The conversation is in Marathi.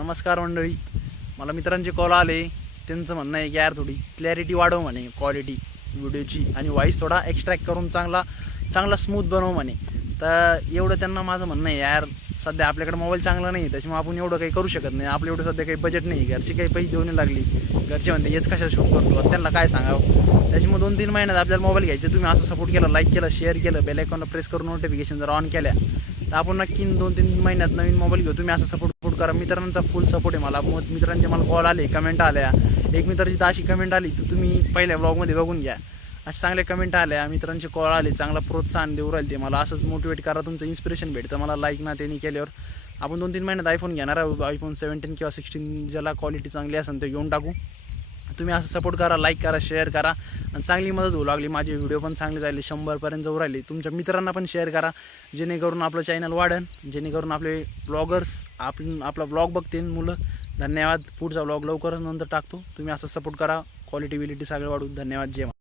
नमस्कार मंडळी. मला मित्रांचे कॉल आले. त्यांचं म्हणणं आहे की यार थोडी क्लॅरिटी वाढव म्हणे क्वालिटी व्हिडिओची आणि व्हॉइस थोडा एक्स्ट्रॅक्ट करून चांगला स्मूथ बनव म्हणे. तर एवढं त्यांना माझं म्हणणं आहे यार, सध्या आपल्याकडे मोबाईल चांगला नाही त्याच्यामुळे आपण एवढं काही करू शकत नाही. आपलं एवढं सध्या काही बजेट नाही, घरची काही पैसे देऊन लागली. घरचे म्हणते हेच कशा शूट करतो, त्यांना काय सांगावं. त्याच्यामुळे 2-3 महिन्यात आपल्याला मोबाईल घ्यायचे. तुम्ही असं सपोर्ट केलं, लाईक केलं, शेअर केलं, बेल आयकॉनला प्रेस करून नोटिफिकेशन जर ऑन केल्या तर आपण नक्की 2-3 महिन्यात नवीन मोबाईल घेऊ. तुम्ही असं सपोर्ट करा. मित्रांचा फुल सपोर्ट आहे मला. मित्रांचे मला कॉल आले, कमेंट आल्या. एक मित्राची तर अशी कमेंट आली तर तुम्ही पहिल्या ब्लॉगमध्ये बघून घ्या. अशा चांगल्या कमेंट आल्या, मित्रांचे कॉल आले, चांगला प्रोत्साहन देऊ राहिले ते मला. असंच मोटिवेट करा, तुमचं इन्स्पिरेशन भेटतं मला. लाईक ना त्यांनी केल्यावर आपण 2-3 महिन्यात आयफोन घेणार आहोत. आयफोन 17 किंवा 16 ज्याला क्वालिटी चांगली असेल ते घेऊन टाकू. तुम्ही असं सपोर्ट करा, लाईक करा, शेअर करा आणि चांगली मदत होऊ लागली. माझे व्हिडिओ पण चांगले झाले, 100पर्यंत जाऊ राहिले. तुमच्या मित्रांना पण शेअर करा जेणेकरून आपलं चॅनल वाढेल, जेणेकरून आपले ब्लॉगर्स आपला ब्लॉग बघतील मुलं. धन्यवाद. पुढचा ब्लॉग लवकरच नंतर टाकतो. तुम्ही असं सपोर्ट करा, क्वालिटी सगळं वाढू. धन्यवाद. जय